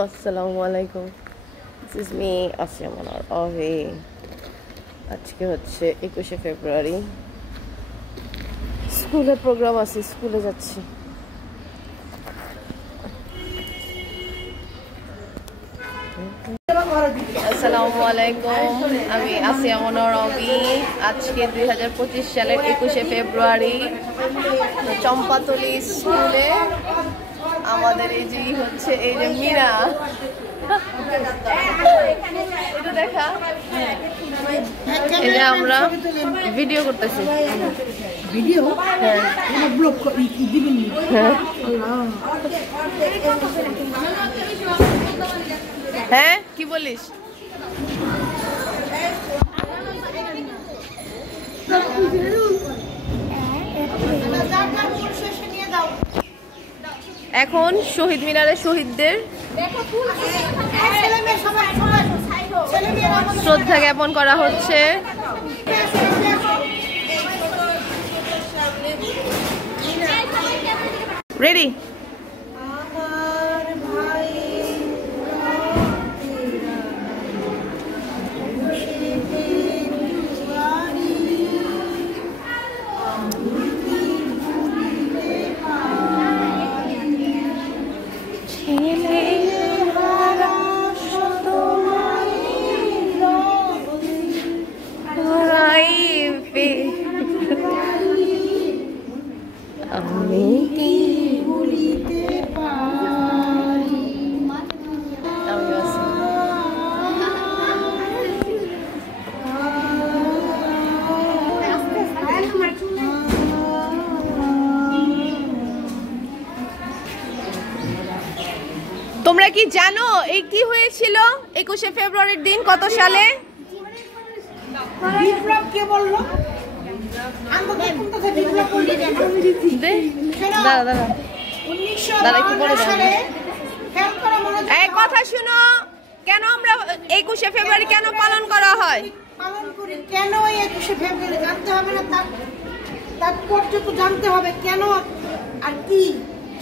আসসালামু আলাইকুম, this is me আসিয়া মনোয়ার অভি। আজকে হচ্ছে 21শে ফেব্রুয়ারি। স্কুলে প্রোগ্রাম আছে, স্কুলে যাচ্ছি। আসসালামু আলাইকুম, আমি আসিয়া মনোয়ার অভি। আজকে 2025 সালের 21শে ফেব্রুয়ারি। চম্পাতলি স্কুলে আমাদের এই যে হচ্ছে এই যে মীরা, এটা দেখা, এই যে আমরা ভিডিও করতেছি। ভিডিও? হ্যাঁ, ব্লগ দিবেন? হ্যাঁ, হ্যাঁ, কি বলিস? এখন শহীদ মিনারে শহীদদের শ্রদ্ধা জ্ঞাপন করা হচ্ছে। রেডি? আমি কি বলিতে পারি। তোমরা কি জানো এই কি হয়েছিল 21শে ফেব্রুয়ারির দিন কত সালে? বিপ্লব কে বললো? এই কথা শুনো, কেন আমরা 21শে ফেব্রুয়ারি কেন পালন করা হয়? পালন করি কেন 21শে ফেব্রুয়ারি জানতে হবে না? তার তাৎপর্য তো জানতে হবে কেন আর কি।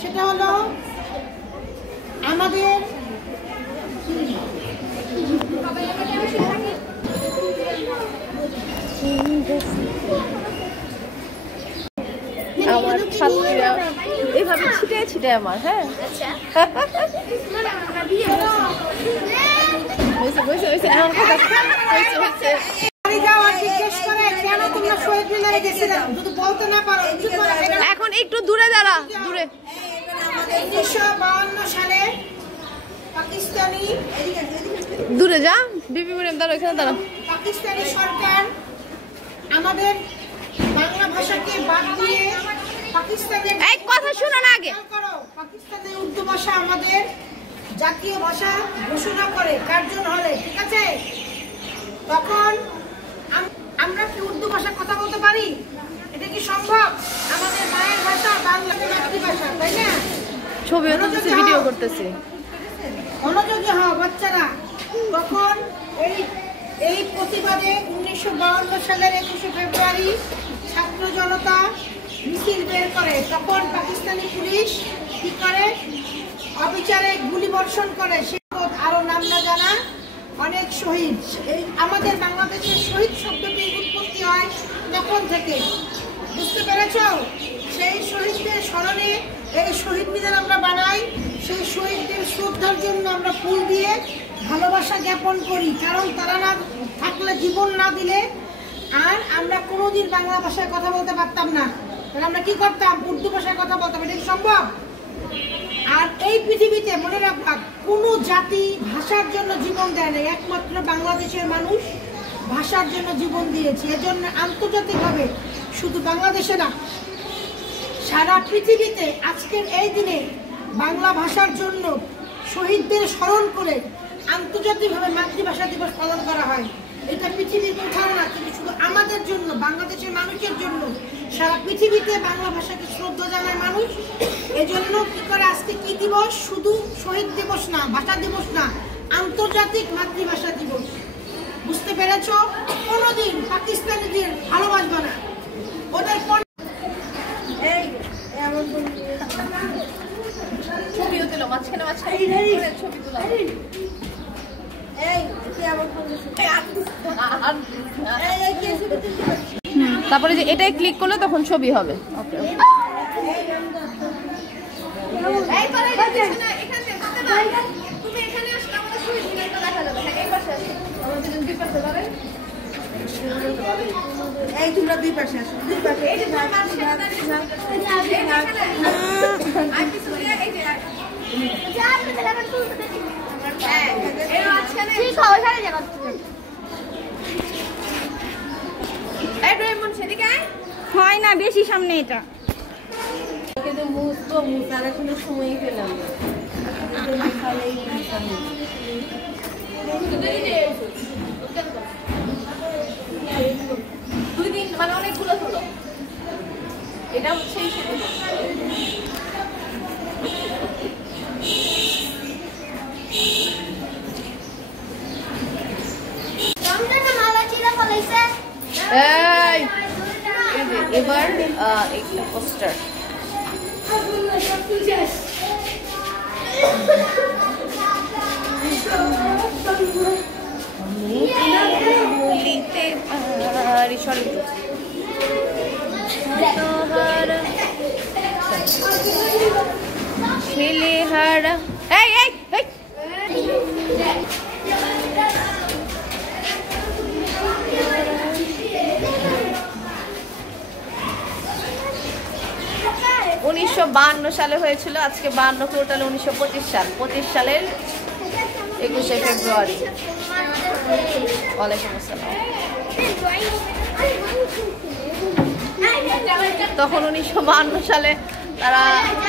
সেটা হলো আমাদের আমার ছাত্রীরা এইভাবে ছিটে ছিটে আমার, হ্যাঁ এখন একটু দূরে দাঁড়া, দূরে। 1952 সালে পাকিস্তানি, দূরে যা, বিপি ম্যাডাম দাঁড়া, এখানে দাঁড়া। পাকিস্তানি সরকার আমাদের বাংলা ভাষাকে বাদ দিয়ে পাকিস্তানের এই কথা শুনো না আগে। পাকিস্তানের উর্দু ভাষা আমাদের জাতীয় ভাষা ঘোষণা করে কার্জন হলে, ঠিক আছে? তখন আমরা কি উর্দু ভাষা কথা বলতে পারি? এটা কি সম্ভব? আমাদের মায়ের ভাষা বাংলা, মাতৃভাষা, তাই না? ছবিও তুলতেছি, ভিডিও করতেছি। মনোযোগী হও বাচ্চারা। তখন এই প্রতিবাদে 1952 সালের 21শে ফেব্রুয়ারি ছাত্র জনতা মিছিল বের করে। তখন পাকিস্তানি পুলিশ কি করে? অবিচারে গুলি বর্ষণ করে। আরো নাম না জানা অনেক শহীদ। এই আমাদের বাংলাদেশের শহীদ শব্দটি উৎপত্তি হয় তখন থেকে, বুঝতে পেরেছ? সেই শহীদদের স্মরণে এই শহীদ মিনার আমরা বানাই। সেই শহীদদের শ্রদ্ধার জন্য আমরা ফুল দিয়ে ভালোবাসা জ্ঞাপন করি, কারণ তারা না থাকলে, জীবন না দিলে আর আমরা কোনোদিন বাংলা ভাষায় কথা বলতে পারতাম না। তাহলে আমরা কি করতাম? উর্দু ভাষায় কথা বলতাম। এটা কি সম্ভব? আর এই পৃথিবীতে মনে রাখবা, কোনো জাতি ভাষার জন্য জীবন দেয় না, একমাত্র বাংলাদেশের মানুষ ভাষার জন্য জীবন দিয়েছে। এজন্য আন্তর্জাতিকভাবে শুধু বাংলাদেশে না, সারা পৃথিবীতে আজকের এই দিনে বাংলা ভাষার জন্য শহীদদের স্মরণ করে আন্তর্জাতিকভাবে মাতৃভাষা দিবস পালন করা হয়। এটা পৃথিবীর কোথাও না, কিন্তু শুধু আমাদের জন্য, বাংলাদেশের মানুষের জন্য সারা পৃথিবীতে বাংলা ভাষাকে শ্রদ্ধা জানায় মানুষ। এজন্য কি করে আজকে কি দিবস? শুধু শহীদ দিবস না, ভাষা দিবস না, আন্তর্জাতিক মাতৃভাষা দিবস। বুঝতে পেরেছ? কোনোদিন পাকিস্তানিদের ভালোবাসবে না, ওদের ছবিও দিল। মাঝখানে ছবি তোলা তারপরে যে এটাই ক্লিক করলে তখন ছবি হবে। এই তোমরা দুই পাশে আসো, দুই পাশে হয় না বেশি সামনে এটা সময় পেলাম দুই দিন মানে অনেকগুলো হলো এটা হচ্ছে এবার একটা পোস্টার ভুলিতে পারি সরি ছেলে হারা এই এই এই 1952 সালে হয়েছিল, আজকে 52 টোটাল 1925 সাল। 25 সালের 21শে ফেব্রুয়ারি। ওয়ালাইকুম আসসালাম। তখন 1952 সালে তারা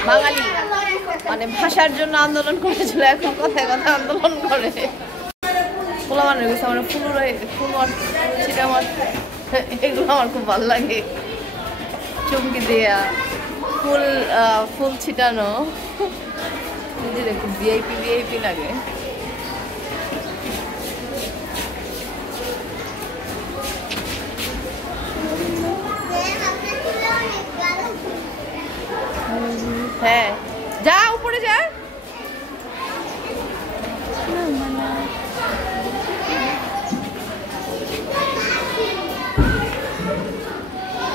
বাঙালি মানে ভাষার জন্য আন্দোলন করেছিল, এখন কথায় কথায় আন্দোলন করে। পোলা মানে গেছে আমার ফুল ছিটা আমার এগুলো আমার খুব ভালো লাগে, চুমকি দেয়া ফুল ছিটানো নিজের খুব ভিআইপি লাগে। হ্যাঁ যা উপরে যা।